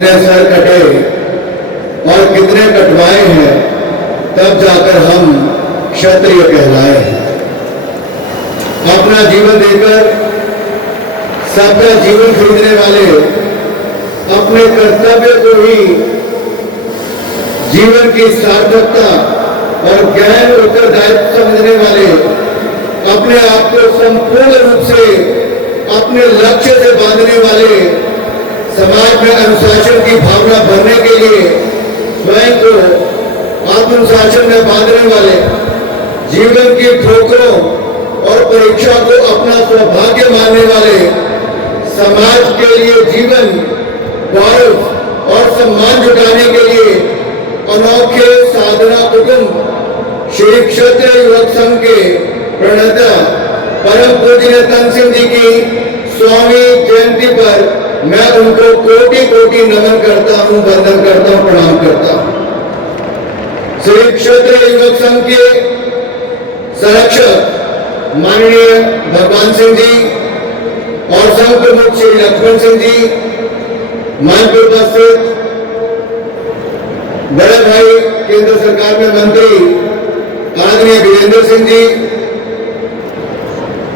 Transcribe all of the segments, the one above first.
Sir कटे और कितने कटवाए हैं, तब जाकर हम क्षत्रिय कहलाए हैं। अपना जीवन देकर सबका जीवन खरीदने वाले, अपने कर्तव्य को ही जीवन की सार्थकता और गहन उत्तरदायित्व समझने वाले, अपने आप को संपूर्ण रूप से अपने लक्ष्य से बांधने वाले, समाज में अनुशासन की भावना भरने के लिए स्वयं को आत्मनुशासन में बांधने वाले, जीवन की ठोकरों और परीक्षा को अपना सौभाग्य मानने वाले, समाज के लिए जीवन, गौरव और सम्मान जुटाने के लिए अनोखे साधना कुटुंब श्री क्षत्रिय युवक संघ के प्रणेता परम पूज्य तन सिंह जी की स्वामी जयंती पर मैं उनको कोटि कोटि नमन करता हूं, वंदन करता हूं, प्रणाम करता हूं। श्री क्षत्रिय युवक संघ के संरक्षक माननीय भगवान सिंह जी और संघ प्रमुख श्री लक्ष्मण सिंह जी, मंच पर उपस्थित बड़े भाई केंद्र सरकार में मंत्री आदरणीय वीरेंद्र सिंह जी,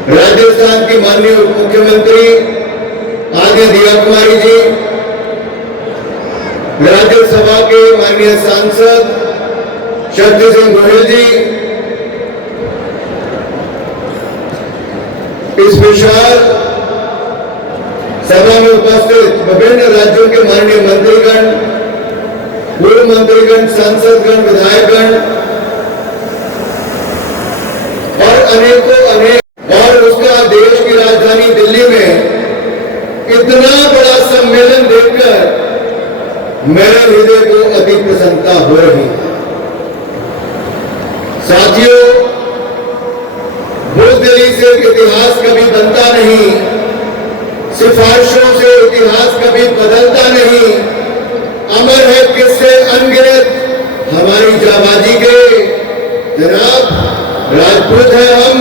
राजस्थान की माननीय उप मुख्यमंत्री आदरणीय दिया कुमारी जी, राज्यसभा के माननीय सांसद शक्ति सिंह गोहिल जी, इस विशाल सभा में उपस्थित विभिन्न राज्यों के माननीय मंत्रीगण, पूर्व मंत्रीगण, सांसदगण, विधायकगण और अनेकों अनेक, और उसका देश की राजधानी दिल्ली में इतना बड़ा सम्मेलन देखकर मेरे हृदय को अति प्रसन्नता हो रही। साथियों, बुज़दिली से इतिहास कभी बनता नहीं, सिफारिशों से इतिहास कभी बदलता नहीं। अमर है किससे अनगिनत हमारी जाबाजी के, जनाब राजपूत है हम,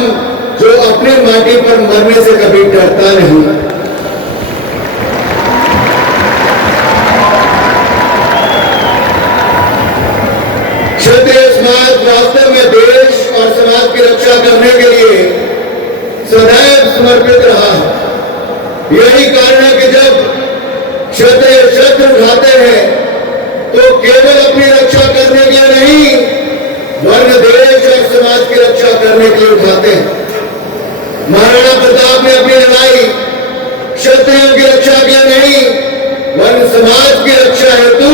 जो अपनी माटी पर मरने से कभी डरता नहीं। क्षत्रिय समाज वास्तव में देश और समाज की रक्षा करने के लिए सदैव समर्पित रहा है। यही कारण है कि जब क्षत्रिय शस्त्र उठाते हैं तो केवल अपनी रक्षा करने के लिए नहीं, वरन देश और समाज की रक्षा करने के लिए उठाते हैं। महाराणा प्रताप ने अपनी लड़ाई क्षत्रियों की रक्षा के लिए नहीं, वरन समाज की रक्षा हेतु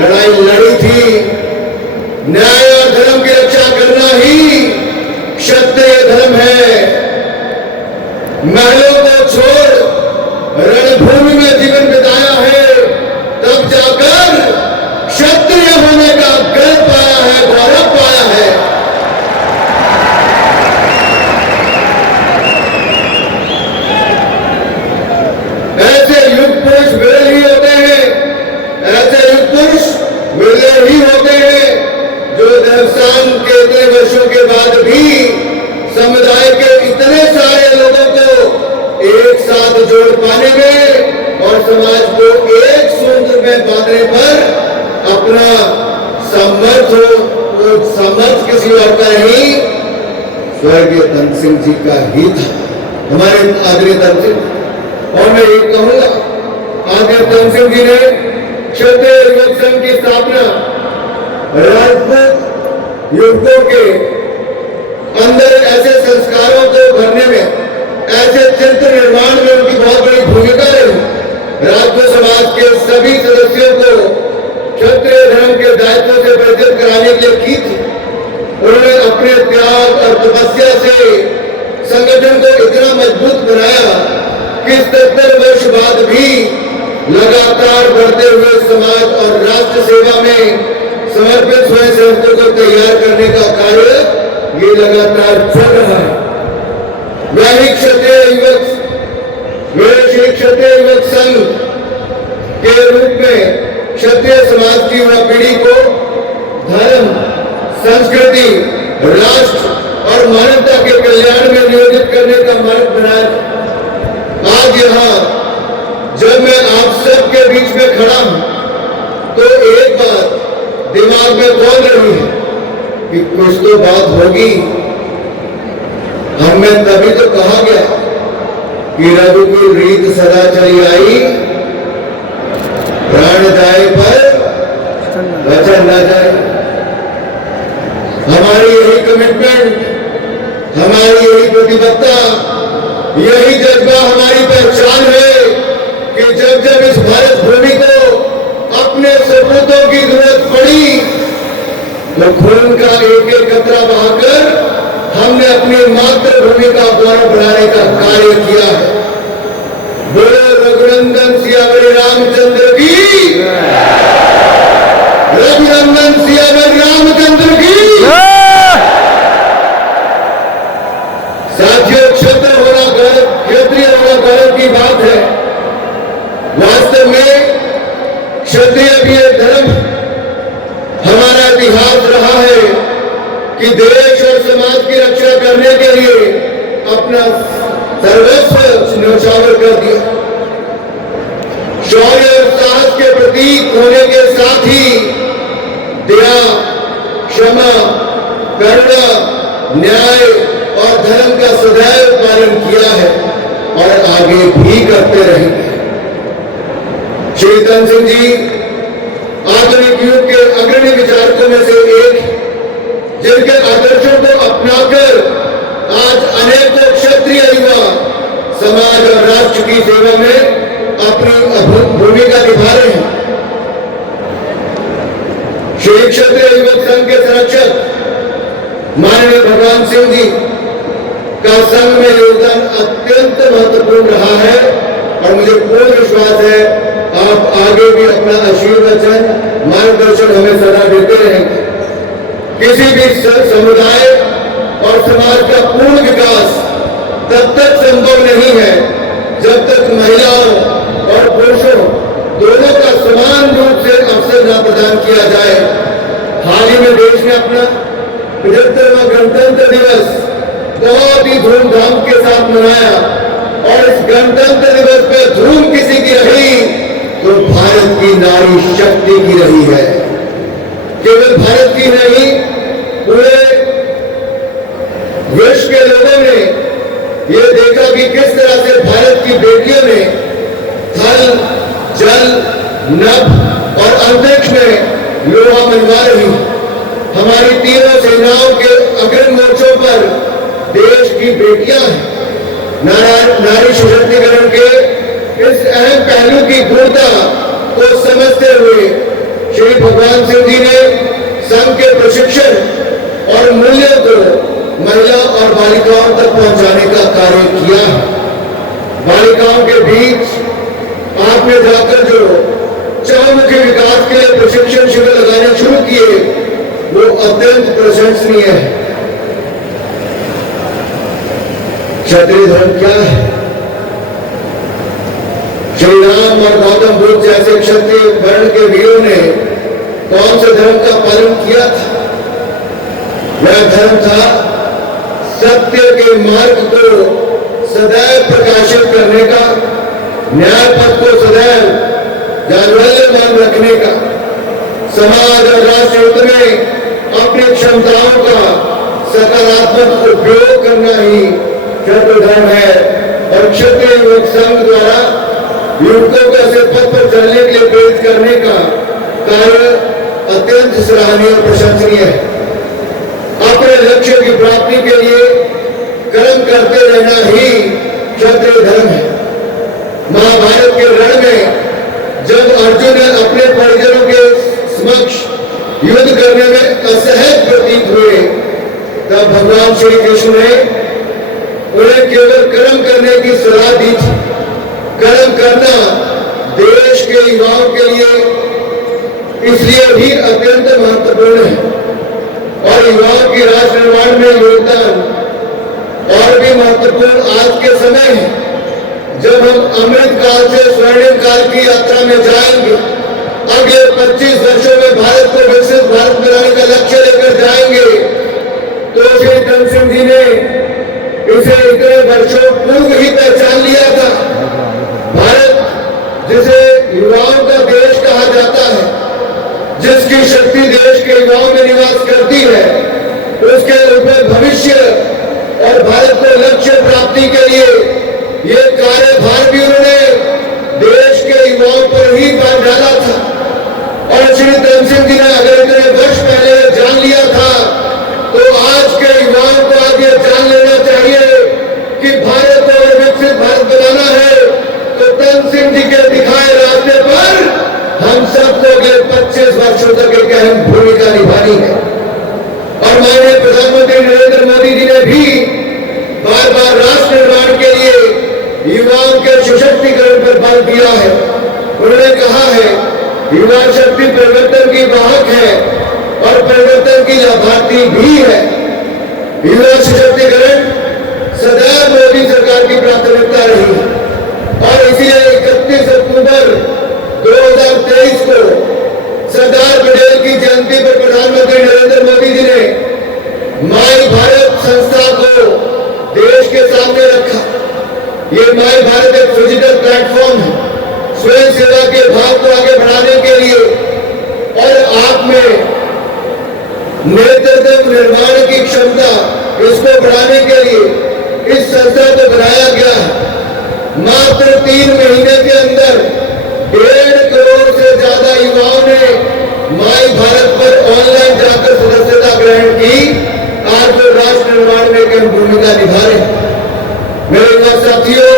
लड़ाई लड़ी थी। न्याय और धर्म की रक्षा करना ही क्षत्रिय धर्म है। महलों को छोड़ रणभूमि में जीवन बिताया है, तब जाकर क्षत्रिय होने का गर्व पाया है, गौरव पाया है। ऐसे युग पुरुष विरल ही होते हैं, ऐसे युग पुरुष विरल ही होते हैं जो देवसान के इतने वर्षों के बाद भी समुदाय के इतने सारे लोगों को एक साथ जोड़ पाने में और समाज को एक सूत्र में बांधने पर अपना समर्थ हो। वो समर्थ किसी और का नहीं, स्वर्गीय तन सिंह जी का ही था, हमारे आदरणीय तन सिंह। और मैं एक कहूंगा, आदरणीय तन सिंह जी ने क्षत्रिय युवक संघ की स्थापना राजपूत युवकों के अंदर ऐसे संस्कारों को भरने में, ऐसे चिंतन निर्माण में उनकी बहुत बड़ी भूमिका रही। राजपूत समाज के सभी सदस्यों को क्षत्रिय धर्म के दायित्व से परिचित कराने के लिए की थी। उन्होंने अपने त्याग और तपस्या से संगठन को इतना मजबूत बनाया कि 70 वर्ष बाद भी लगातार बढ़ते हुए समाज और राष्ट्र सेवा में समर्पित स्वयं सेवकों को तैयार करने का कार्य ये लगातार चल रहा है। वही क्षत्रिय युवक, श्री क्षत्रिय युवक संघ के रूप में क्षत्रिय समाज की युवा पीढ़ी को धर्म, संस्कृति, राष्ट्र और मानवता के कल्याण में नियोजित करने का मार्ग बनाया। आज यहाँ जब मैं आप सबके आपके बीच में खड़ा हूं तो एक बात दिमाग में कौन रही है कि कुछ तो बात होगी। हमें तभी तो कहा गया कि रघुकुल रीत सदा चली आई, प्राण जाए पर वचन न जाए। हमारी यही कमिटमेंट, हमारी यही प्रतिबद्धता, यही जज्बा हमारी पहचान है कि जब जब इस भारत भूमि को अपने सपूतों की जरूरत पड़ी तो खून का एक एक कतरा बहाकर हमने अपनी मातृभूमि का गौरव बढ़ाने का कार्य किया है। बोलो रघुनंदन सियावर रामचंद्र की, रघुनंदन सियावर रामचंद्र की। साथियों, क्षत्रिय होना गौरव, क्षत्रिय होना गौरव की बात है। वास्तव में क्षत्रिय भी एक धर्म, हमारा इतिहास रहा है कि देश और समाज की रक्षा करने के लिए अपना सर्वस्व न्यौछावर कर दिया। शौर्य और साहस के प्रतीक होने के साथ ही दया, क्षमा, करुणा, न्याय और धर्म का सदैव पालन किया है और आगे भी करते रहेंगे। श्री धन सिंह जी आधुनिक युग के अग्रणी विचारकों में से एक, जिनके आदर्शों को अपनाकर आज अनेकों क्षत्रिय युवा समाज और राष्ट्र की सेवा में अपनी भूमिका निभा रहे हैं। श्री क्षत्रिय युवक संघ के संरक्षक माननीय भगवान सिंह जी का संघ में योगदान अत्यंत महत्वपूर्ण रहा है और मुझे पूर्ण विश्वास है आप आगे भी अपना आशीर्वचन, मार्गदर्शन हमें सदा देते रहेंगे। किसी भी समुदाय और समाज का पूर्ण विकास तब तक संभव नहीं है जब तक महिलाओं और पुरुषों दोनों का समान रूप से अवसर न प्रदान किया जाए। हाल ही में देश ने अपना 75वां गणतंत्र दिवस बहुत ही धूमधाम के साथ मनाया और इस गणतंत्र दिवस पे धूम किसी की रही तो भारत की नारी शक्ति की रही है। केवल भारत की नहीं, पूरे विश्व के लोगों ने यह देखा कि किस तरह से भारत की बेटियों ने थल, जल, नभ और अंतरिक्ष में लोहा मनवा रही। हमारी तीनों सेनाओं के अग्रणी मोर्चों पर देश की बेटियां हैं। नारी सशक्तिकरण के इस अहम पहलू की गुणता को समझते हुए श्री भगवान सिंह जी ने संघ के प्रशिक्षण और मूल्यों को महिला और बालिकाओं तक पहुंचाने का कार्य किया है। बालिकाओं के बीच आपने जाकर जो चहुमुखी विकास के लिए प्रशिक्षण शिविर लगाने शुरू किए वो अत्यंत प्रशंसनीय है। क्षत्रिय धर्म क्या है? श्री राम और गौतम बुद्ध जैसे क्षत्रिय वर्ण के वीरों ने कौन से धर्म का पालन किया था? वह धर्म था सत्य के मार्ग को सदैव प्रकाशित करने का, न्याय पथ को सदैव जाज्वल्यमान रखने का, समाज और राष्ट्र हित में अपनी क्षमताओं का सकारात्मक उपयोग करना ही क्षत्रिय धर्म है। और क्षत्रिय युवक संघ द्वारा युवकों को ऐसे पथ पर चलने के लिए प्रेरित करने का कार्य अत्यंत सराहनीय और प्रशंसनीय है। अपने लक्ष्य की प्राप्ति के लिए कर्म करते रहना ही क्षत्रिय धर्म है। महाभारत के रण में जब अर्जुन ने अपने परिजनों के समक्ष युद्ध करने में असहज प्रतीत हुए तब भगवान श्री कृष्ण ने उन्हें केवल कर्म करने की सलाह दी थी। कर्म करना देश के युवाओं के लिए इसलिए भी अत्यंत महत्वपूर्ण है और युवाओं की राष्ट्र निर्माण में योगदान और भी महत्वपूर्ण आज के समय है जब हम अमृत काल से स्वर्णिम काल की यात्रा में जाएंगे। अगले 25 वर्षों में भारत को विकसित भारत बनाने का लक्ष्य लेकर जाएंगे। तो श्री धन सिंह जी ने इसे इतने वर्षों पूर्व ही पहचान लिया था। भारत जिसे युवाओं जिसकी शक्ति देश के युवाओं में निवास करती है, उसके ऊपर भविष्य और भारत को लक्ष्य प्राप्ति के लिए ये कार्यभार भी उन्होंने देश के युवाओं पर ही डाला था। और श्री धन सिंह जी ने अगर इतने वर्ष पहले जान लिया था, तो आज के युवाओं को आगे जान लेना चाहिए कि भारत को विकसित भारत बनाना है, तो धन सिंह जी के दिखाए रास्ते पर हम सबको अगले 25 वर्षों तक एक अहम भूमिका निभानी है। और माननीय प्रधानमंत्री नरेंद्र मोदी जी ने भी बार बार राष्ट्र निर्माण के लिए युवाओं के सशक्तिकरण पर बल दिया है। उन्होंने कहा है, युवा शक्ति परिवर्तन की वाहक है और परिवर्तन की लाभार्थी भी है। युवा सशक्तिकरण सदैव मोदी सरकार की प्राथमिकता रही और इसलिए 31 अक्टूबर 2023 को सरदार पटेल की जयंती पर प्रधानमंत्री नरेंद्र मोदी जी ने माई भारत संस्था को देश के सामने रखा। ये माई भारत एक फिजिकल प्लेटफॉर्म है स्वयं सेवा के भाव को आगे बढ़ाने के लिए और आप में नेतृत्व निर्माण की क्षमता इसको बढ़ाने के लिए इस संस्था को बनाया गया है। मात्र 3 महीने के अंदर 1.5 करोड़ से ज्यादा युवाओं ने माई भारत पर ऑनलाइन जाकर सदस्यता ग्रहण की। आज जो राष्ट्र निर्माण में एक भूमिका निभा रहे हैं। मेरे युवा साथियों,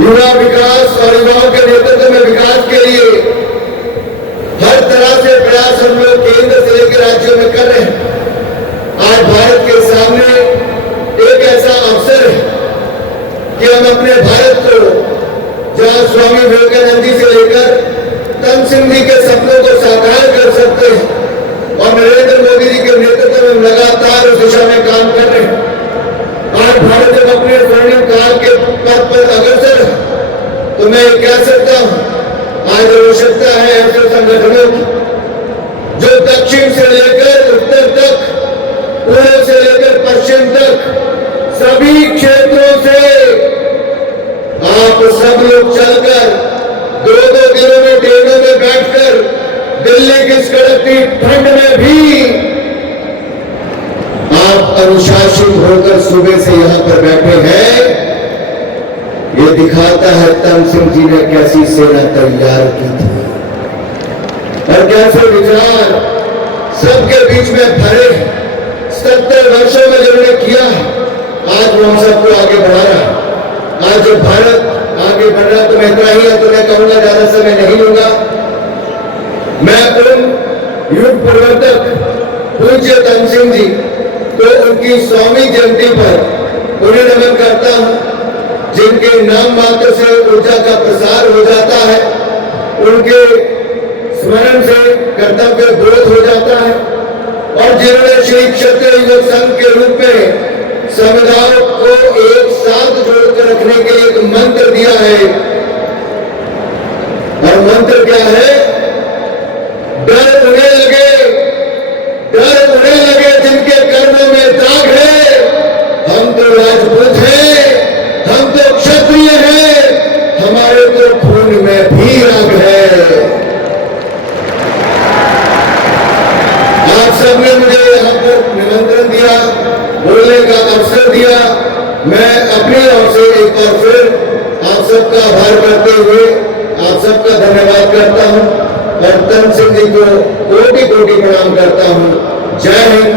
युवा विकास और युवाओं के नेतृत्व में विकास के लिए हर तरह से प्रयास हम लोग केंद्र से लेकर राज्यों में कर रहे हैं। आज भारत के सामने एक ऐसा अवसर है कि हम अपने भारत को, जहां स्वामी विवेकानंद जी से लेकर धन सिंह जी के सपनों को साकार कर सकते हैं और नरेंद्र मोदी जी के नेतृत्व में लगातार उस दिशा में काम कर रहे हैं। आज भारत जब अपने स्वर्णिम काल के पथ पर अग्रसर है, तो मैं कह सकता हूं आज आवश्यकता है ऐसे संगठनों की जो दक्षिण से लेकर उत्तर तक, पूर्व से लेकर पश्चिम तक सभी क्षेत्रों से आप सब लोग चलकर 2-2 दिनों में ट्रेनों में बैठकर दिल्ली की कड़कती ठंड में भी आप अनुशासित होकर सुबह से यहां पर बैठे हैं। ये दिखाता है धन सिंह जी ने कैसी सेना तैयार की थी और कैसे विचार सबके बीच में भरे 70 वर्षों में जिन्होंने किया, आज वो हम सबको आगे बढ़ा रहा है। आज जो भारत आगे बढ़ रहा, तो मैं इतना ही तो मैं कहूंगा, ज्यादा समय नहीं लूंगा। मैं उन युग प्रवर्तक पूज्य धन सिंह जी को उनकी 100वीं जयंती पर उन्हें नमन करता हूं, जिनके नाम मात्र से ऊर्जा का प्रसार हो जाता है, उनके स्मरण से कर्तव्य बोध हो जाता है और जिन्होंने श्री क्षत्रिय युवक संघ के रूप में समुदायों को एक साथ जोड़कर रखने के लिए एक मंत्र दिया है। और मंत्र क्या है? डर उन्हें लगे जिनके कर्मों में दाग है। हम तो राजपूत हैं, हम तो क्षत्रिय हैं, हमारे तो खून में भी राग है। आप सबने मुझे यहां पर निमंत्रण दिया, बोलने का अवसर दिया। मैं अपनी ओर से एक बार फिर आप सबका आभार करते हुए आप सबका धन्यवाद करता हूं और धन सिंह जी को कोटि कोटि प्रणाम करता हूं। जय हिंद।